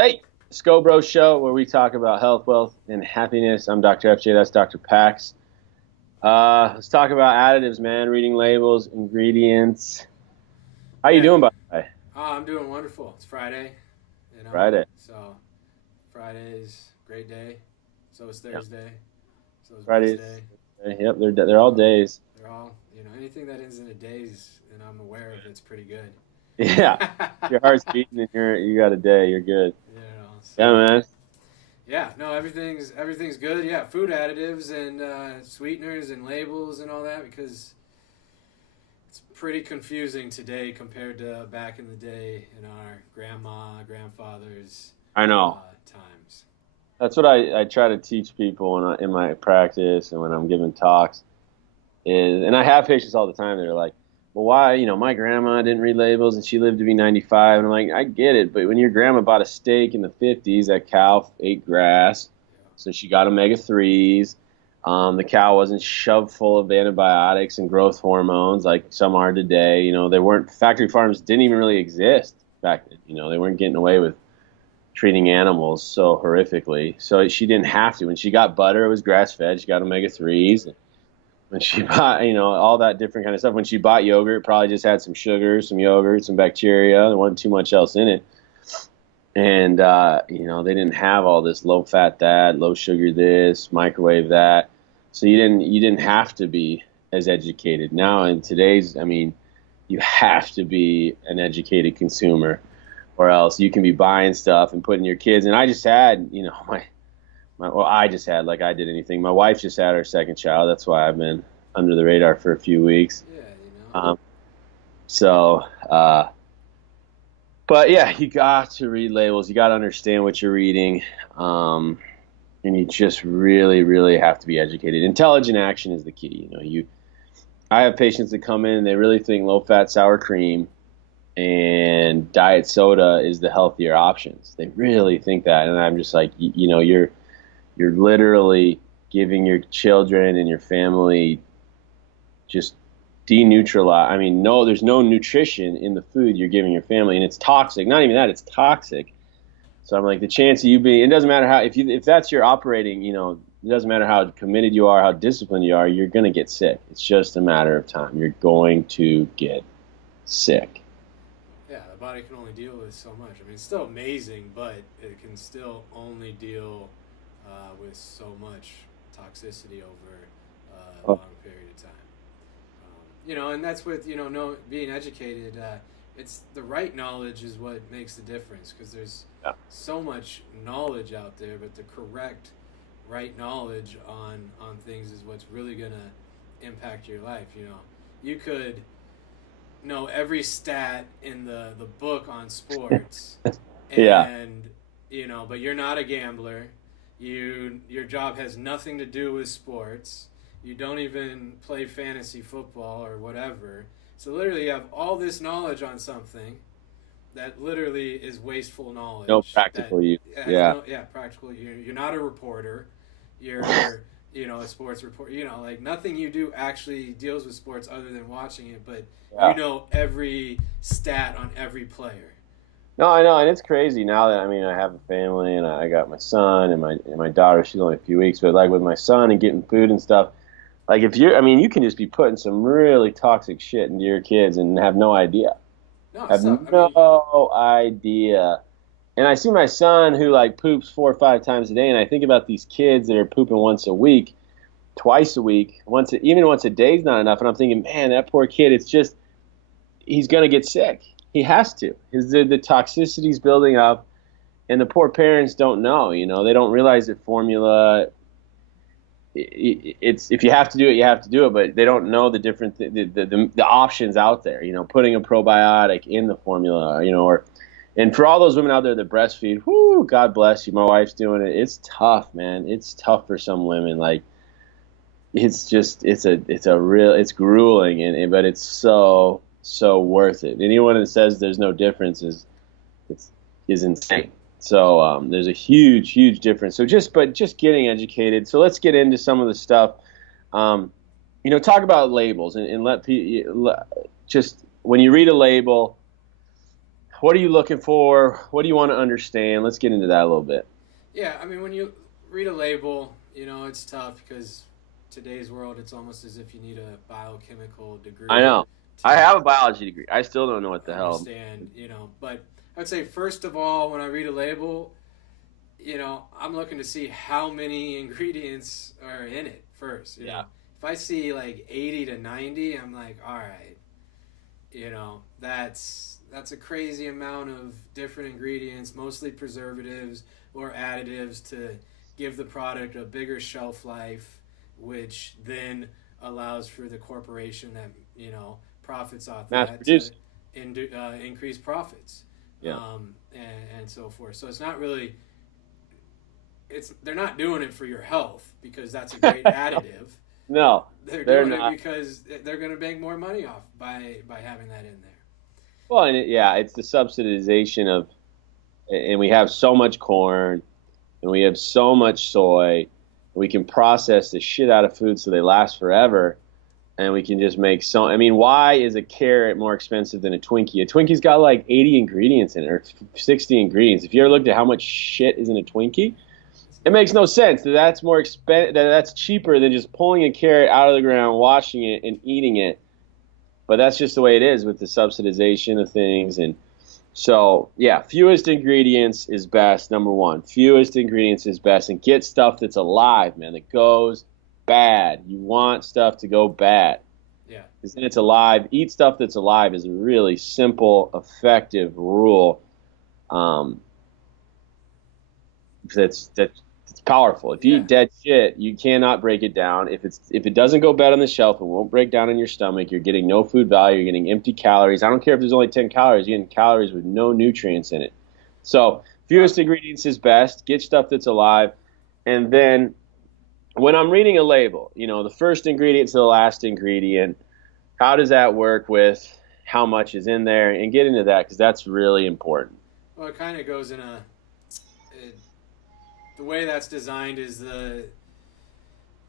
Hey, SchoBros Show, where we talk about health, wealth, and happiness. I'm Dr. FJ. That's Dr. Pax. Let's talk about additives, man. Reading labels, ingredients. How you Yeah. doing, by the way? Oh, I'm doing wonderful. It's Friday, Friday. so Friday is a great day. So is Yep. Thursday. So is Fridays. Wednesday. Yep. They're You all know, days. they're all, anything that ends in a days and I'm aware of it's pretty good. Yeah. If your heart's beating and you got a day, you're good. Yeah, So man. yeah, no, everything's good. Yeah, food additives and sweeteners and labels and all that because it's pretty confusing today compared to back in the day in our grandfathers I know. times. That's what I try to teach people in my practice and when I'm giving talks is, and I have patients all the time that are like, well, why, my grandma didn't read labels and she lived to be 95. And I'm like, I get it. But when your grandma bought a steak in the 50s, that cow ate grass. So she got omega-3s. The cow wasn't shoved full of antibiotics and growth hormones like some are today. They weren't, factory farms didn't even really exist back then. They weren't getting away with treating animals so horrifically. So she didn't have to. When she got butter, it was grass-fed. She got omega-3s. When she bought, all that different kind of stuff. When she bought yogurt, it probably just had some sugar, some yogurt, some bacteria. There wasn't too much else in it. And, they didn't have all this low fat that, low sugar this, microwave that. So you didn't have to be as educated. Now in today's, you have to be an educated consumer or else you can be buying stuff and putting your kids. And I just had, I just had, like I did anything. My wife just had her second child. That's why I've been under the radar for a few weeks. Yeah, Um, so, but yeah, you got to read labels. You got to understand what you're reading. And you just really, really have to be educated. Intelligent action is the key. I have patients that come in and they really think low fat sour cream and diet soda is the healthier options. They really think that. And I'm just like, you're literally giving your children and your family just denutrilize. No, there's no nutrition in the food you're giving your family, and it's toxic. Not even that, it's toxic. So I'm like, the chance of you being, it doesn't matter how, if that's your operating, it doesn't matter how committed you are, how disciplined you are, you're going to get sick. It's just a matter of time. You're going to get sick. yeah, the body can only deal with so much. It's still amazing, but it can still only deal with so much toxicity over a Oh, long period of time. And that's with being educated. It's the right knowledge is what makes the difference because there's yeah. so much knowledge out there, but the correct right knowledge on things is what's really gonna impact your life. You could know every stat in the book on sports, Yeah. and but you're not a gambler. Your job has nothing to do with sports. You don't even play fantasy football or whatever. So literally, you have all this knowledge on something that literally is wasteful No knowledge. That practical use. has Yeah. no, yeah, practical. You're not a reporter. You're a sports report. Like nothing you do actually deals with sports other than watching it. But Yeah. every stat on every player. No, I know, and it's crazy now that I have a family and I got my son and my daughter. She's only a few weeks, but like with my son and getting food and stuff, like if you're, you can just be putting some really toxic shit into your kids and have no idea, No, have so no idea. And I see my son who like poops 4 or 5 times a day, and I think about these kids that are pooping once a week, twice a week, even once a day is not enough. And I'm thinking, man, that poor kid. It's just he's gonna get sick. He has to. The toxicity's building up, and the poor parents don't know. They don't realize that formula. It's if you have to do it, you have to do it, but they don't know the different the options out there. Putting a probiotic in the formula, or and for all those women out there that breastfeed, whoo, God bless you. My wife's doing it. It's tough, man. It's tough for some women. Like it's grueling, but it's so worth it. Anyone that says there's no difference is insane. So there's a huge difference. So just getting educated. So let's get into some of the stuff. Talk about labels and let people just when you read a label, what are you looking for? What do you want to understand? Let's get into that a little bit. Yeah, I mean, when you read a label, it's tough because today's world, it's almost as if you need a biochemical I degree know. I to have a biology degree. I still don't know what the hell. understand, But I'd say, first of all, when I read a label, I'm looking to see how many ingredients are in it first. Yeah. If I see like 80 to 90, I'm like, all right, that's a crazy amount of different ingredients, mostly preservatives or additives to give the product a bigger shelf life, which then allows for the corporation that profits off Mass that to produced. increase profits, Yeah. and so forth. So it's not really they're not doing it for your health because that's a great additive. No, They're they're doing not. it because they're going to make more money off by having that in there. Well, and it's the subsidization of, and we have so much corn, and we have so much soy, and we can process the shit out of food so they last forever, and we can just make so. I mean, why is a carrot more expensive than a Twinkie? A Twinkie's got like 80 ingredients in it, or 60 ingredients. If you ever looked at how much shit is in a Twinkie, it makes no sense. That's more expensive. That's cheaper than just pulling a carrot out of the ground, washing it, and eating it. But that's just the way it is with the subsidization of things. And so, yeah, fewest ingredients is best. Number one, fewest ingredients is best. And get stuff that's alive, man, that goes bad. You want stuff to go bad. Yeah. Because then it's alive. Eat stuff that's alive is a really simple, effective rule. That's it's powerful. If you eat dead shit, you cannot break it down. If it doesn't go bad on the shelf, it won't break down in your stomach. You're getting no food value. You're getting empty calories. I don't care if there's only 10 calories. You're getting calories with no nutrients in it. So fewest ingredients is best. Get stuff that's alive. And then when I'm reading a label, the first ingredient to the last ingredient, how does that work with how much is in there? And get into that because that's really important. Well, it kind of goes in the way that's designed is the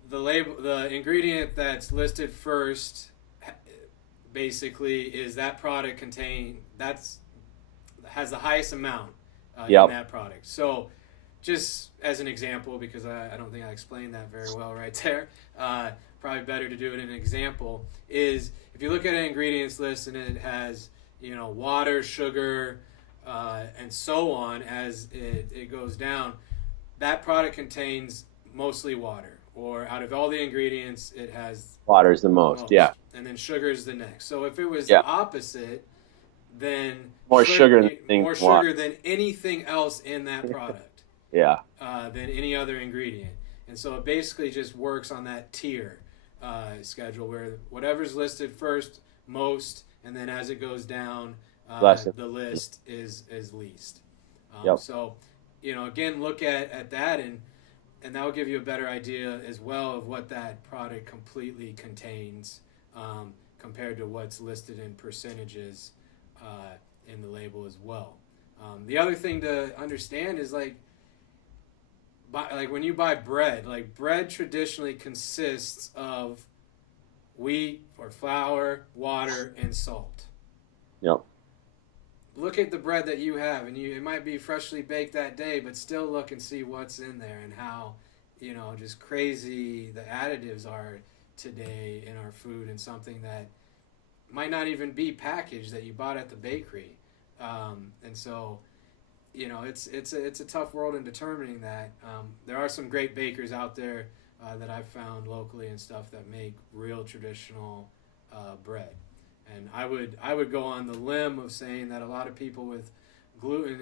label, the ingredient that's listed first, basically is that product has the highest amount in that product. So, just as an example, because I don't think I explained that very well right there, probably better to do it in an example, is if you look at an ingredients list and it has, water, sugar, and so on as it goes down, that product contains mostly water, or out of all the ingredients, it has water is the most. Yeah. And then sugar is the next. So if it was the opposite, then more sugar than anything else in that product. Than any other ingredient. And so it basically just works on that tier schedule where whatever's listed first, most, and then as it goes down, the list is least. So, again, look at that, and that will give you a better idea as well of what that product completely contains compared to what's listed in percentages in the label as well. The other thing to understand is like when you buy bread, like bread traditionally consists of wheat or flour, water, and salt. Yep. Look at the bread that you have, and it might be freshly baked that day, but still look and see what's in there and how, just crazy the additives are today in our food, and something that might not even be packaged that you bought at the bakery. And so, it's a tough world in determining that. There are some great bakers out there that I've found locally and stuff that make real traditional bread. And I would go on the limb of saying that a lot of people with gluten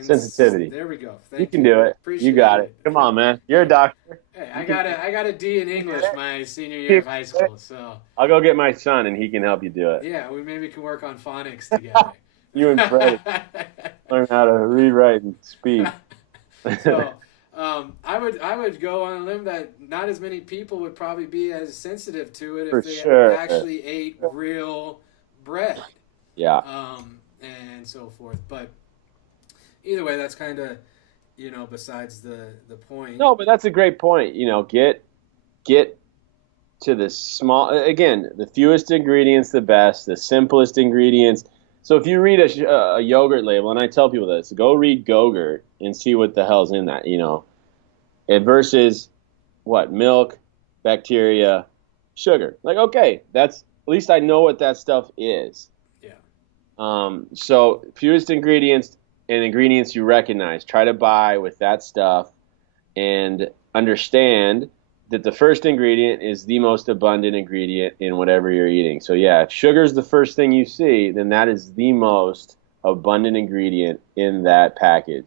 sensitivity. There we go. You can do it. You got it. Come on, man. You're a doctor. Hey, I got a D in English my senior year of high school. So I'll go get my son and he can help you do it. Yeah, we maybe can work on phonics together. You and Freddie learn how to read, write, and speak. So. I would go on a limb that not as many people would probably be as sensitive to it if they actually ate real bread. Yeah. And so forth. But either way, that's kind of, besides the point. No, but that's a great point. Get to the small, again, the fewest ingredients, the best, the simplest ingredients. So if you read a yogurt label, and I tell people this, go read Go-Gurt and see what the hell's in that, versus what? Milk, bacteria, sugar. Like, okay, that's, at least I know what that stuff is. Yeah. So fewest ingredients and ingredients you recognize. Try to buy with that stuff and understand that the first ingredient is the most abundant ingredient in whatever you're eating. So yeah, if sugar is the first thing you see, then that is the most abundant ingredient in that package.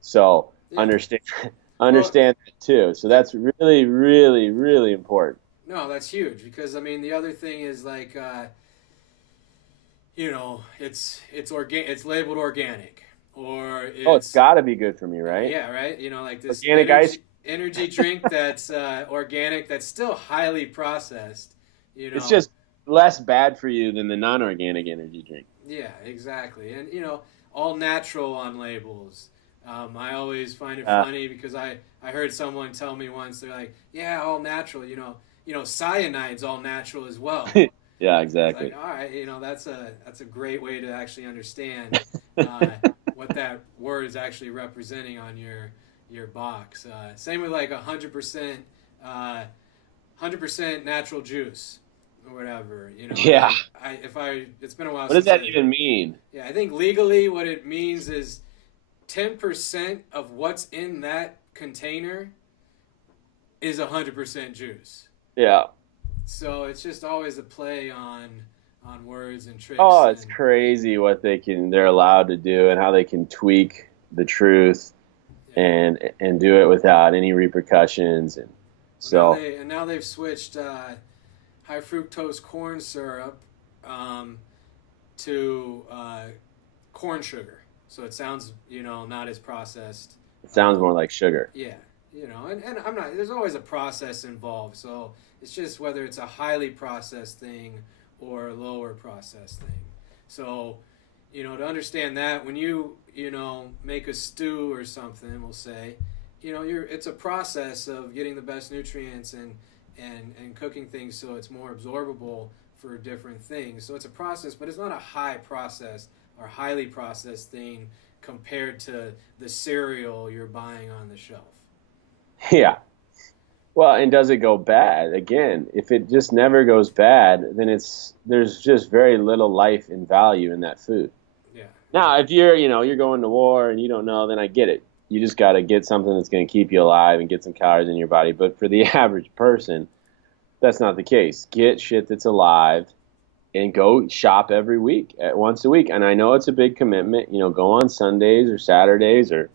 So Yeah. understand that too. So that's really, really, really important. No, that's huge because I mean the other thing is like it's labeled organic or It's got to be good for me, right? yeah, right. Like this Organic ice. energy drink that's organic that's still highly processed. It's just less bad for you than the non-organic energy drink. Yeah, exactly. And all natural on labels. I always find it Uh, funny because I heard someone tell me once they're like, yeah, all natural. Cyanide's all natural as well. yeah, It's exactly. like, all right, that's a great way to actually understand what that word is actually representing on your box. Same with like 100% natural juice or whatever. Yeah. It's been a while. What does since that even mean? Yeah, I think legally what it means is 10% of what's in that container is 100% juice. Yeah. So it's just always a play on words and tricks. Oh, it's crazy what they're allowed to do and how they can tweak the truth and do it without any repercussions. And so now they've switched high fructose corn syrup to corn sugar. So it sounds, not as processed. it sounds more like sugar. Yeah, and I'm not. There's always a process involved. So it's just whether it's a highly processed thing or a lower processed thing. So, to understand that when you make a stew or something, we'll say, it's a process of getting the best nutrients and cooking things so it's more absorbable for different things. So it's a process, but it's not a high processed or highly processed thing compared to the cereal you're buying on the shelf. Yeah. Well, and does it go bad? Again, if it just never goes bad, then there's just very little life and value in that food. Yeah. Now, if you're going to war and you don't know, then I get it. You just got to get something that's going to keep you alive and get some calories in your body. But for the average person, that's not the case. Get shit that's alive and go shop every week, once a week. And I know it's a big commitment. Go on Sundays or Saturdays, or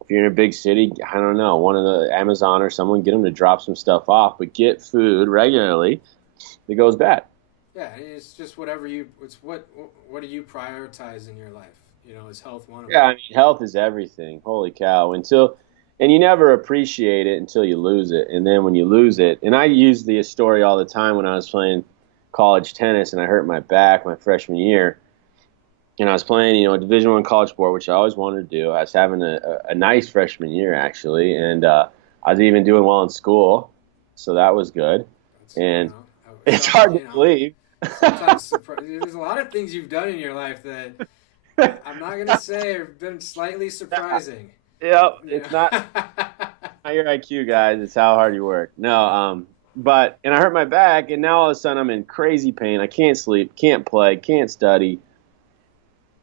if you're in a big city, I don't know, one of the Amazon or someone, get them to drop some stuff off. But get food regularly that goes bad. Yeah, it's just whatever it's what do you prioritize in your life? Is health one of Yeah, them? I mean, health is everything. Holy cow. And you never appreciate it until you lose it. And then when you lose it, and I use the story all the time when I was playing college tennis and I hurt my back my freshman year. And I was playing, a Division I college sport, which I always wanted to do. I was having a nice freshman year, actually. And I was even doing well in school. So that was good. And it's hard to believe. Sometimes there's a lot of things you've done in your life that I'm not going to say have been slightly surprising. Yep, it's not your IQ, guys. It's how hard you work. No, and I hurt my back, and now all of a sudden I'm in crazy pain. I can't sleep, can't play, can't study,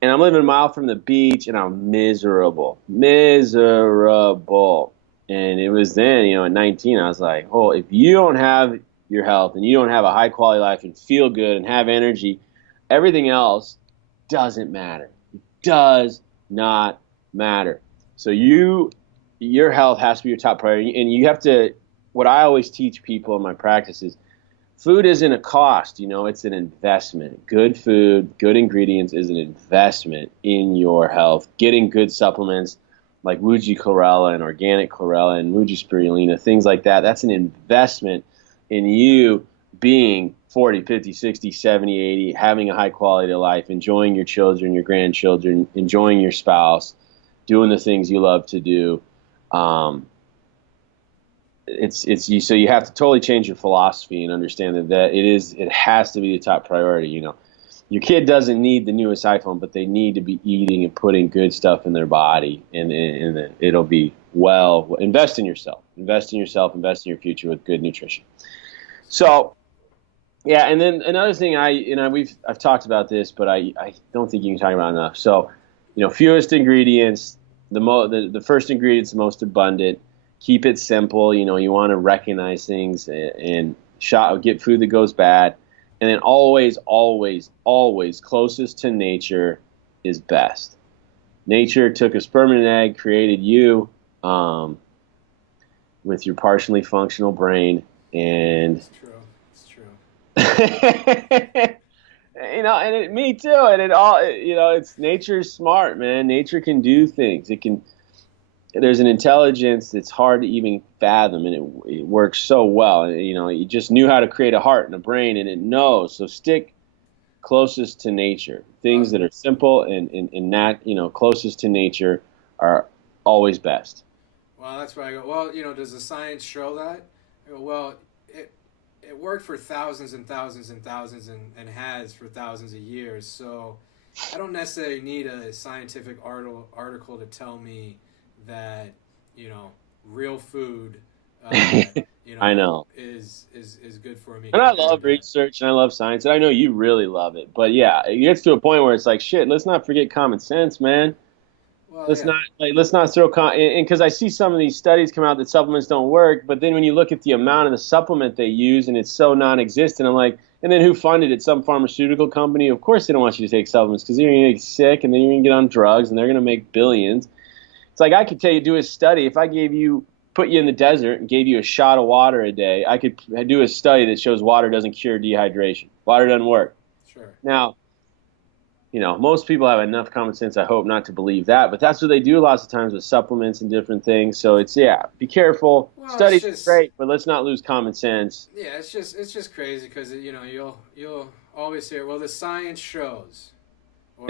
and I'm living a mile from the beach, and I'm miserable. And it was then, at 19, I was like, oh, if you don't have your health and you don't have a high quality life and feel good and have energy, everything else doesn't matter. It does not matter. So your health has to be your top priority, and you have to. What I always teach people in my practice is, food isn't a cost. It's an investment. Good food, good ingredients is an investment in your health. Getting good supplements like Wuji chlorella and organic chlorella and Wuji spirulina, things like that. That's an investment in you being 40, 50, 60, 70, 80, having a high quality of life, enjoying your children, your grandchildren, enjoying your spouse, doing the things you love to do. it's you. So you have to totally change your philosophy and understand that it has to be the top priority. Your kid doesn't need the newest iPhone, but they need to be eating and putting good stuff in their body, and it'll be well. Invest in yourself. Invest in yourself. Invest in your future with good nutrition. So, yeah, and then another thing I've talked about this, but I don't think you can talk about it enough. So, fewest ingredients, the first ingredient's the most abundant. Keep it simple. You want to recognize things and get food that goes bad. And then always, always, always closest to nature is best. Nature took a sperm and an egg, created you with your partially functional brain. And It's true. It's true. Me too. And it's nature's smart, man. Nature can do things. There's an intelligence that's hard to even fathom, and it works so well. You just knew how to create a heart and a brain, and it knows. So stick closest to nature. Things that are simple and not, closest to nature are always best. Well, that's where I go, well, does the science show that? I go, well, it worked for thousands and thousands and thousands and has for thousands of years. So I don't necessarily need a scientific article to tell me that real food I know is good for me. And I love research and I love science, and I know you really love it. But yeah, it gets to a point where it's like, shit, let's not forget common sense, man. Well, Let's not throw and because I see some of these studies come out that supplements don't work, but then when you look at the amount of the supplement they use and it's so non-existent, I'm like, and then who funded it? Some pharmaceutical company? Of course they don't want you to take supplements because you're going to get sick and then you're going to get on drugs and they're going to make billions. It's like I could tell you do a study. If I put you in the desert and gave you a shot of water a day, I could do a study that shows water doesn't cure dehydration. Water doesn't work. Sure. Now, most people have enough common sense, I hope, not to believe that, but that's what they do lots of times with supplements and different things. So be careful. Well, Studies are great, but let's not lose common sense. Yeah, it's just crazy because you'll always hear, well, the science shows. Or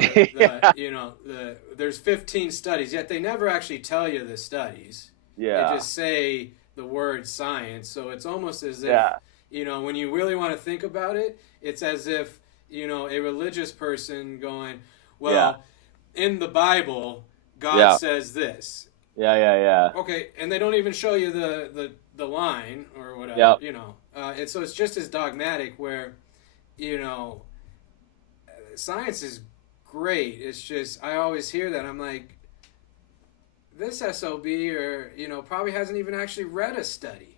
there's 15 studies, yet they never actually tell you the studies. Yeah. They just say the word science. So it's almost as if, when you really want to think about it, it's as if, a religious person going, well, in the Bible, God says this. Yeah. Okay, and they don't even show you the line or whatever, and so it's just as dogmatic where, science is great. It's just I always hear that I'm like, this SOB or probably hasn't even actually read a study.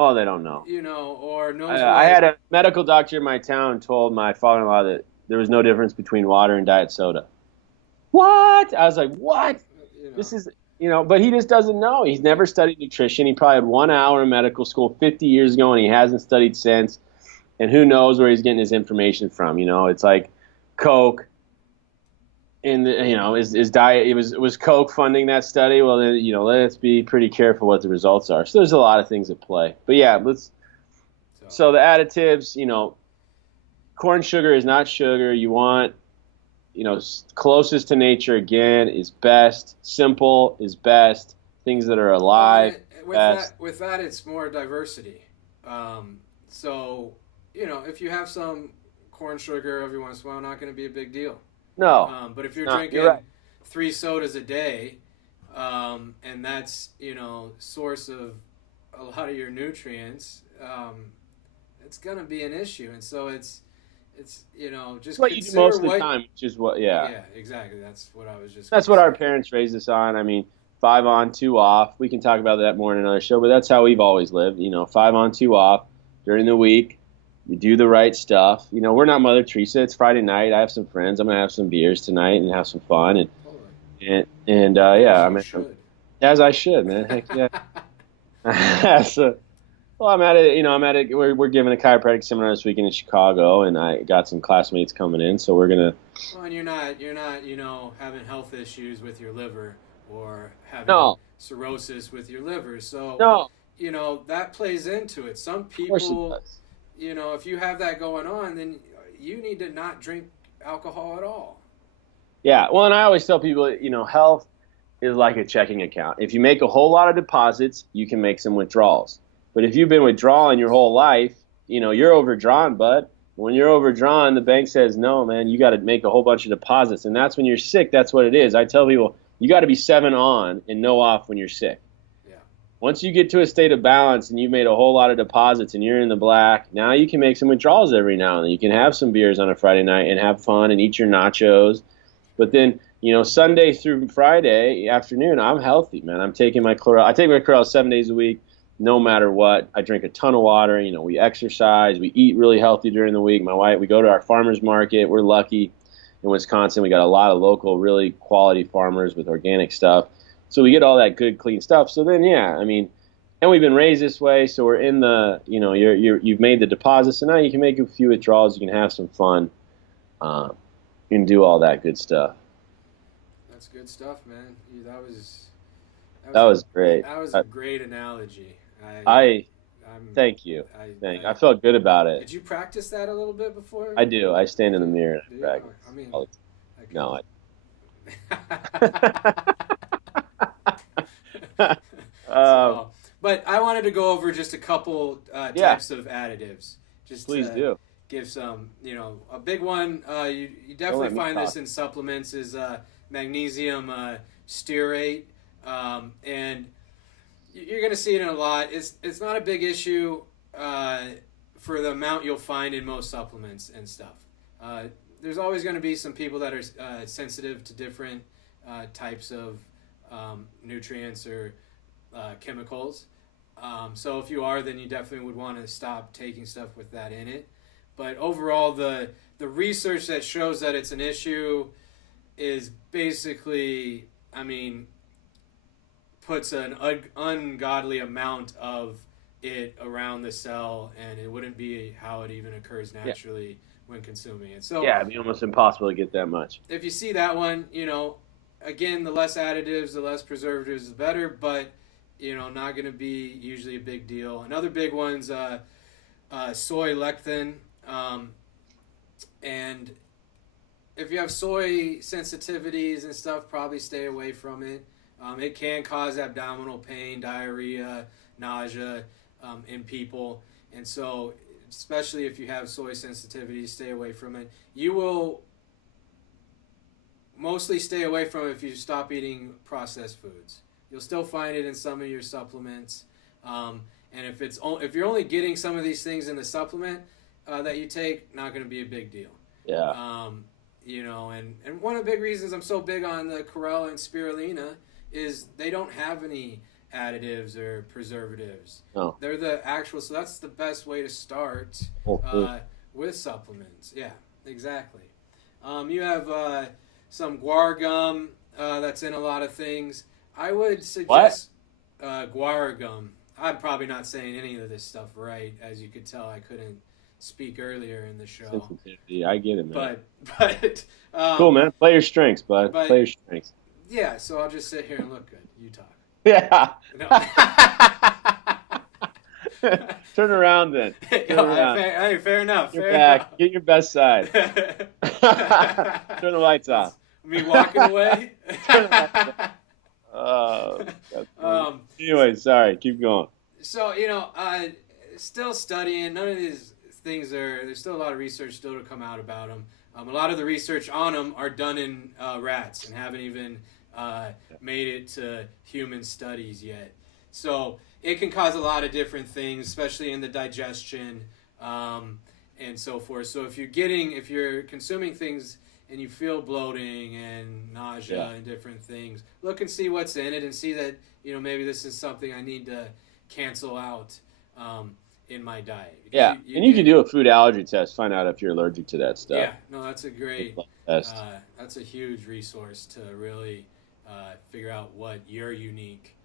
Oh, they don't know. Or knows. I had a medical doctor in my town told my father-in-law that there was no difference between water and diet soda. What? I was like, what? This is but he just doesn't know. He's never studied nutrition. He probably had 1 hour in medical school 50 years ago, and he hasn't studied since. And who knows where he's getting his information from? It's like Coke. And his diet, was Coke funding that study? Well, then, let's be pretty careful what the results are. So there's a lot of things at play. But yeah, so the additives, corn sugar is not sugar. You want, closest to nature again is best. Simple is best. Things that are alive. With that, it's more diversity. So if you have some corn sugar every once in a while, not going to be a big deal. No. But if you're drinking 3 sodas a day, and that's, source of a lot of your nutrients, it's going to be an issue. And so it's just what you do most of the time, which is what, Yeah, exactly. That's what I was just That's what our parents raised us on. I mean, 5 on, 2 off. We can talk about that more in another show, but that's how we've always lived. 5 on, 2 off during the week. You do the right stuff. We're not Mother Teresa. It's Friday night. I have some friends. I'm gonna have some beers tonight and have some fun. As I should, man. Heck yeah. Well, I'm at it. We're giving a chiropractic seminar this weekend in Chicago, and I got some classmates coming in. So we're gonna. Well, and you're not having health issues with your liver or having cirrhosis with your liver. So that plays into it. Some people. Of course it does. If you have that going on, then you need to not drink alcohol at all. Yeah, well, and I always tell people, health is like a checking account. If you make a whole lot of deposits, you can make some withdrawals. But if you've been withdrawing your whole life, you're overdrawn, bud. When you're overdrawn, the bank says, no, man, you got to make a whole bunch of deposits. And that's when you're sick. That's what it is. I tell people, you got to be 7 on and no off when you're sick. Yeah. Once you get to a state of balance and you've made a whole lot of deposits and you're in the black, now you can make some withdrawals every now and then. You can have some beers on a Friday night and have fun and eat your nachos. But then, Sunday through Friday afternoon, I'm healthy, man. I'm taking my chlorella. I take my chlorella 7 days a week, no matter what. I drink a ton of water. We exercise. We eat really healthy during the week. My wife, we go to our farmer's market. We're lucky in Wisconsin. We got a lot of local, really quality farmers with organic stuff. So we get all that good, clean stuff. So then, and we've been raised this way. So we're in the, you've made the deposits. So now you can make a few withdrawals. You can have some fun. You can do all that good stuff. That's good stuff, man. That was great. That was a great analogy. Thank you. I felt good about it. Did you practice that a little bit before? I do. I stand in the mirror and practice. No. But I wanted to go over just a couple types of additives. Please do. Give some, a big one. You definitely find this in supplements is magnesium stearate, and you're going to see it in a lot. It's not a big issue for the amount you'll find in most supplements and stuff. There's always going to be some people that are sensitive to different types of nutrients or chemicals. So if you are, then you definitely would want to stop taking stuff with that in it. But overall, the research that shows that it's an issue is basically, puts an ungodly amount of it around the cell, and it wouldn't be how it even occurs naturally when consuming it. So it'd be almost impossible to get that much. If you see that one, again, the less additives, the less preservatives, the better, but not going to be usually a big deal. Another big one's soy lecithin, and if you have soy sensitivities and stuff, probably stay away from it. It can cause abdominal pain, diarrhea, nausea in people. And so, especially if you have soy sensitivity, stay away from it. You will mostly stay away from it if you stop eating processed foods. You'll still find it in some of your supplements. And if you're only getting some of these things in the supplement that you take, not going to be a big deal. Yeah. And one of the big reasons I'm so big on the chlorella and spirulina is they don't have any additives or preservatives. No. They're the actual, so that's the best way to start with supplements. Yeah, exactly. You have some guar gum that's in a lot of things. I would suggest guar gum. I'm probably not saying any of this stuff right. As you could tell, I couldn't speak earlier in the show. Sensitivity. I get it, man. But cool, man. Play your strengths, bud. Play your strengths. Yeah, so I'll just sit here and look good. You talk. Yeah. No. Turn around then. Fair enough. You're back. Get your best side. Turn the lights off. Me walking away? Oh, that's funny. Anyway, sorry. Keep going. So, still studying. None of these things there's still a lot of research still to come out about them. A lot of the research on them are done in rats and haven't even made it to human studies yet. So it can cause a lot of different things, especially in the digestion and so forth. So if you're consuming things and you feel bloating and nausea and different things, look and see what's in it and see that, maybe this is something I need to cancel out in my diet. Yeah, you can do a food allergy test, find out if you're allergic to that stuff. Yeah, no, that's a great test. That's a huge resource to really figure out what your unique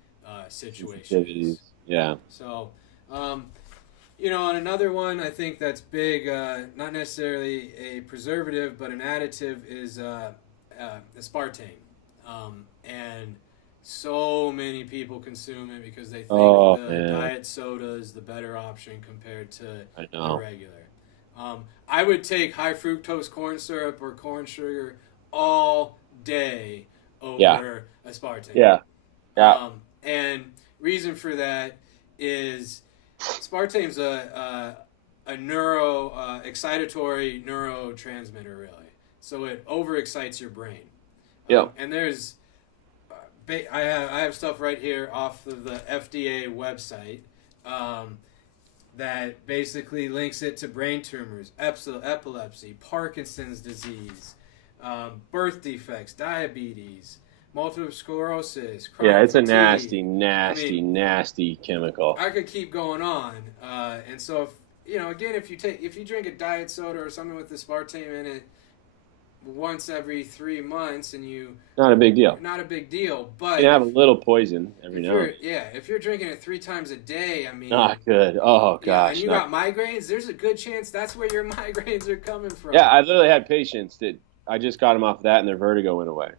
situation is. Yeah. So, and another one I think that's big, not necessarily a preservative, but an additive is aspartame. And so many people consume it because they think the diet soda is the better option compared to the regular. I would take high fructose corn syrup or corn sugar all day over aspartame. Yeah. And reason for that is aspartame's a excitatory neurotransmitter, really. So it overexcites your brain. Yeah. And there's, I have stuff right here off of the FDA website that basically links it to brain tumors, epilepsy, Parkinson's disease, birth defects, diabetes, multiple sclerosis. Yeah, it's a fatigue. nasty chemical. I could keep going on, and so again, if you drink a diet soda or something with aspartame in it once every 3 months, and not a big deal. Not a big deal, but you can have a little poison every now and then. Yeah, if you're drinking it 3 times a day, I mean, not good. Oh gosh. And you got migraines. There's a good chance that's where your migraines are coming from. Yeah, I literally had patients that I just got them off of that, and their vertigo went away.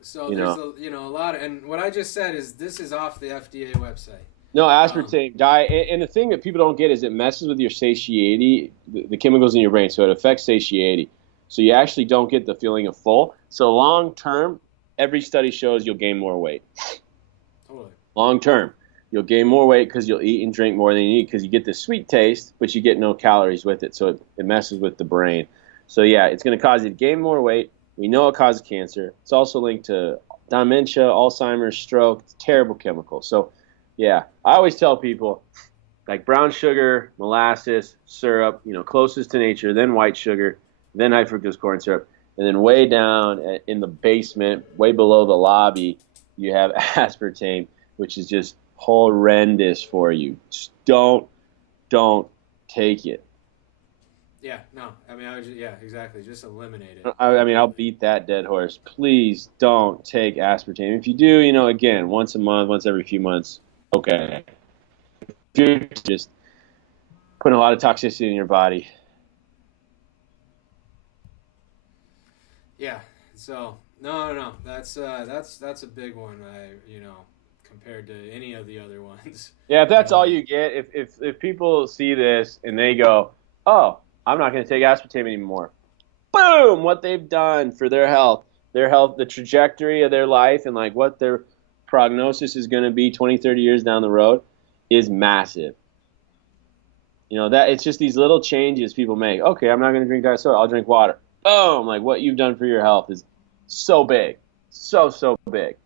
So there's a lot of, and what I just said is this is off the FDA website. No, aspartame diet, and the thing that people don't get is it messes with your satiety, the chemicals in your brain, so it affects satiety. So you actually don't get the feeling of full. So long term, every study shows you'll gain more weight. Totally. Long term, you'll gain more weight because you'll eat and drink more than you eat because you get the sweet taste, but you get no calories with it, so it messes with the brain. So yeah, it's going to cause you to gain more weight. We know it causes cancer. It's also linked to dementia, Alzheimer's, stroke. It's a terrible chemical. So yeah, I always tell people, like brown sugar, molasses, syrup, closest to nature, then white sugar, then high fructose corn syrup, and then way down in the basement, way below the lobby, you have aspartame, which is just horrendous for you. Just don't take it. Yeah, no, I mean, exactly, just eliminate it. I'll beat that dead horse. Please don't take aspartame. If you do, again, once a month, once every few months, okay. If you're just putting a lot of toxicity in your body. Yeah, so no, that's a big one. Compared to any of the other ones. Yeah, if that's all you get, if people see this and they go, oh, I'm not going to take aspartame anymore. Boom! What they've done for their health, the trajectory of their life, and like what their prognosis is going to be 20, 30 years down the road is massive. That it's just these little changes people make. Okay, I'm not going to drink diet soda. I'll drink water. Boom! Like what you've done for your health is so big, so big.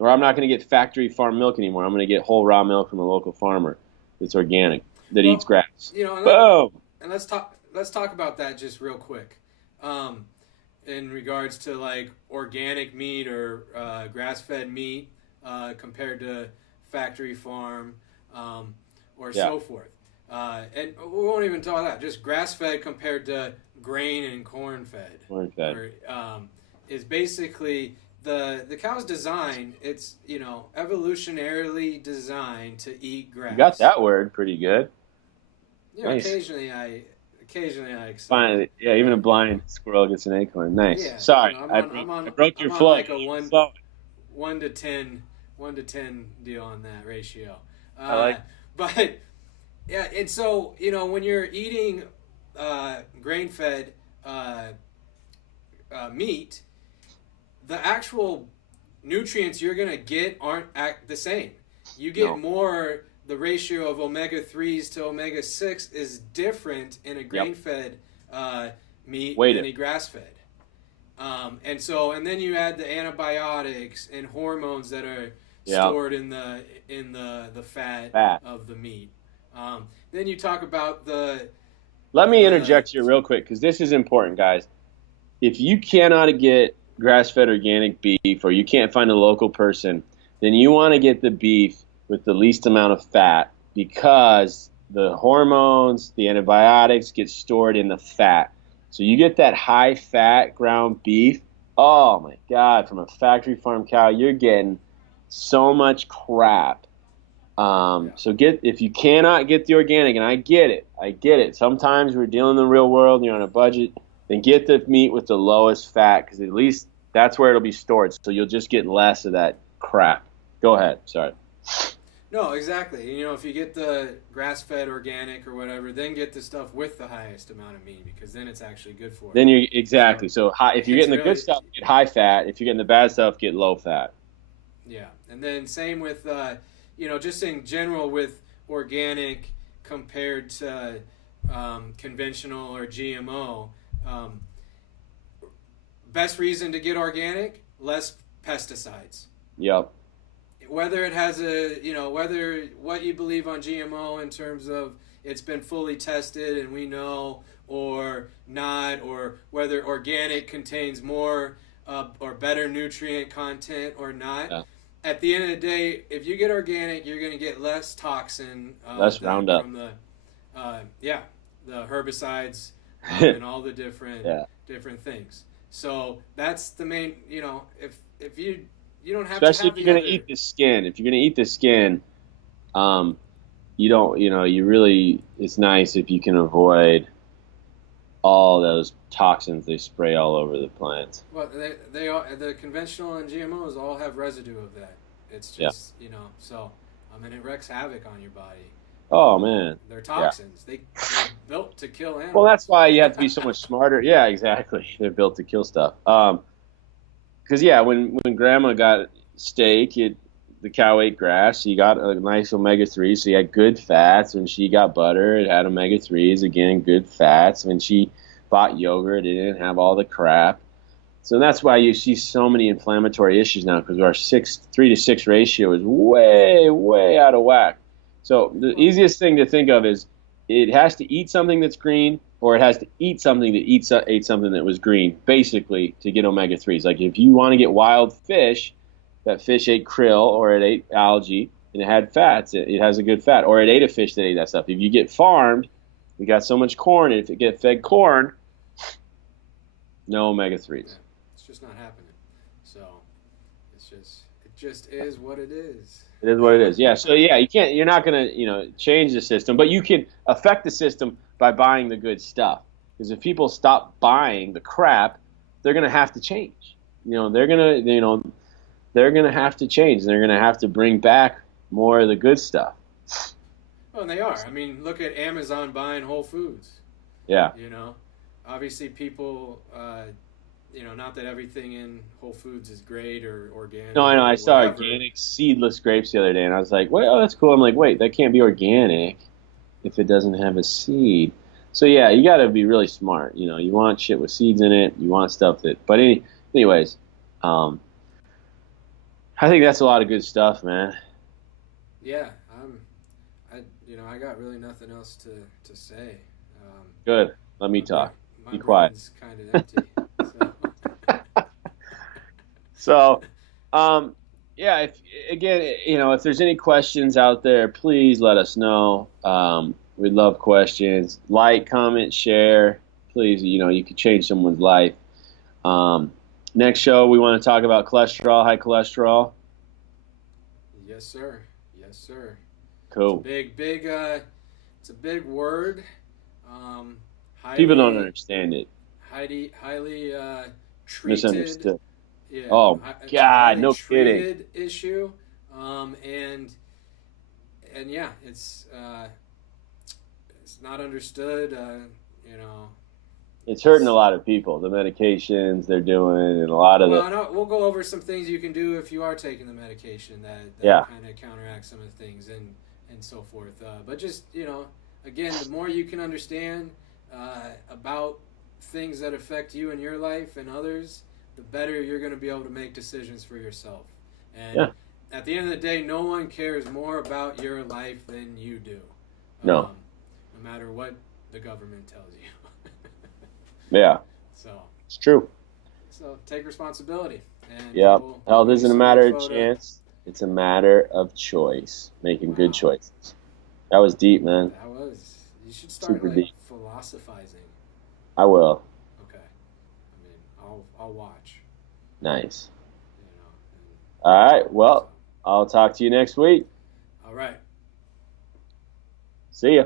Or I'm not going to get factory farm milk anymore. I'm going to get whole raw milk from a local farmer that's organic, that eats grass. Boom! And let's talk about that just real quick. In regards to like organic meat or grass-fed meat compared to factory farm so forth. And we won't even talk that. Just grass-fed compared to grain and corn-fed. Corn-fed. Is basically the cow's design. It's evolutionarily designed to eat grass. You got that word pretty good. Nice. Occasionally I Finally, yeah, even a blind squirrel gets an acorn. Nice. Yeah, Sorry, I broke your flow. Like a 1 to 10 deal on that ratio. I like. But yeah, and so when you're eating grain-fed meat, the actual nutrients you're gonna get aren't the same. You get more. The ratio of omega-3s to omega-6 is different in a grain-fed meat than a grass-fed. And then you add the antibiotics and hormones that are stored in the fat of the meat. Then you talk about the... Let me interject here real quick, because this is important, guys. If you cannot get grass-fed organic beef, or you can't find a local person, then you want to get the beef with the least amount of fat, because the hormones, the antibiotics get stored in the fat. So you get that high fat ground beef. Oh my God, from a factory farm cow, you're getting so much crap. So if you cannot get the organic, and I get it. Sometimes we're dealing in the real world, you're on a budget, then get the meat with the lowest fat, because at least that's where it'll be stored. So you'll just get less of that crap. Go ahead. Sorry. No, exactly. If you get the grass-fed organic or whatever, then get the stuff with the highest amount of meat, because then it's actually good for you. Then exactly. So if you're getting the good stuff, get high fat. If you're getting the bad stuff, get low fat. Yeah, and then same with just in general with organic compared to conventional or GMO. Um, Best reason to get organic: less pesticides. Yep. Whether it has a, whether what you believe on GMO in terms of it's been fully tested and we know or not, or whether organic contains more or better nutrient content or not. Yeah. At the end of the day, if you get organic, you're going to get less toxin, Less Roundup from the the herbicides and all the different things. So that's the main. If you don't have Especially to have if you're going to eat the skin. If you're going to eat the skin, you don't. You really. It's nice if you can avoid all those toxins they spray all over the plants. Well, they all, the conventional and GMOs all have residue of that. It's just so it wreaks havoc on your body. Oh man, they're toxins. They're built to kill animals. Well, that's why you have to be so much smarter. Yeah, exactly. They're built to kill stuff. Because when Grandma got steak, the cow ate grass. So you got a nice omega-3, so you had good fats. When she got butter, it had omega-3s, again, good fats. When she bought yogurt, it didn't have all the crap. So that's why you see so many inflammatory issues now, because our 3-to-6 ratio is way, way out of whack. So the easiest thing to think of is it has to eat something that's green, or it has to eat something that ate something that was green, basically, to get omega-3s. Like if you want to get wild fish, that fish ate krill or it ate algae and it had fats, it has a good fat. Or it ate a fish that ate that stuff. If you get farmed, you got so much corn, and if it get fed corn, no omega-3s. Yeah, it's just not happening. So it just is what it is. It is what it is. Yeah. So you're not going to, change the system, but you can affect the system by buying the good stuff. Because if people stop buying the crap, they're going to have to change. They're going to have to change. They're going to have to bring back more of the good stuff. Well, and they are. I mean, look at Amazon buying Whole Foods. Yeah. Obviously people, not that everything in Whole Foods is great or organic. No, I know. I saw organic seedless grapes the other day, and I was like, well, that's cool. I'm like, wait, that can't be organic if it doesn't have a seed. So, yeah, you got to be really smart. You want shit with seeds in it. You want stuff that – but anyways, I think that's a lot of good stuff, man. Yeah. I got really nothing else to say. Good. Let me talk. My be quiet. brain's kind of empty. So, if there's any questions out there, please let us know. We'd love questions. Like, comment, share. Please, you could change someone's life. Next show, we want to talk about cholesterol, high cholesterol. Yes, sir. Yes, sir. Cool. It's a big word. People don't understand it. Highly treated. Misunderstood. Yeah, oh God, no kidding. Issue, and yeah, it's not understood. It's hurting a lot of people. The medications they're doing, and a lot of we'll go over some things you can do if you are taking the medication that kind of counteract some of the things and so forth. But just again, the more you can understand about things that affect you in your life and others, the better you're going to be able to make decisions for yourself. And at the end of the day, no one cares more about your life than you do. No. No matter what the government tells you. Yeah. So. It's true. So take responsibility. And health isn't a matter of chance. It's a matter of choice. Making good choices. That was deep, man. That was. You should start deep. Philosophizing. I will. Okay. I'll watch. Nice. All right. Well, I'll talk to you next week. All right. See ya.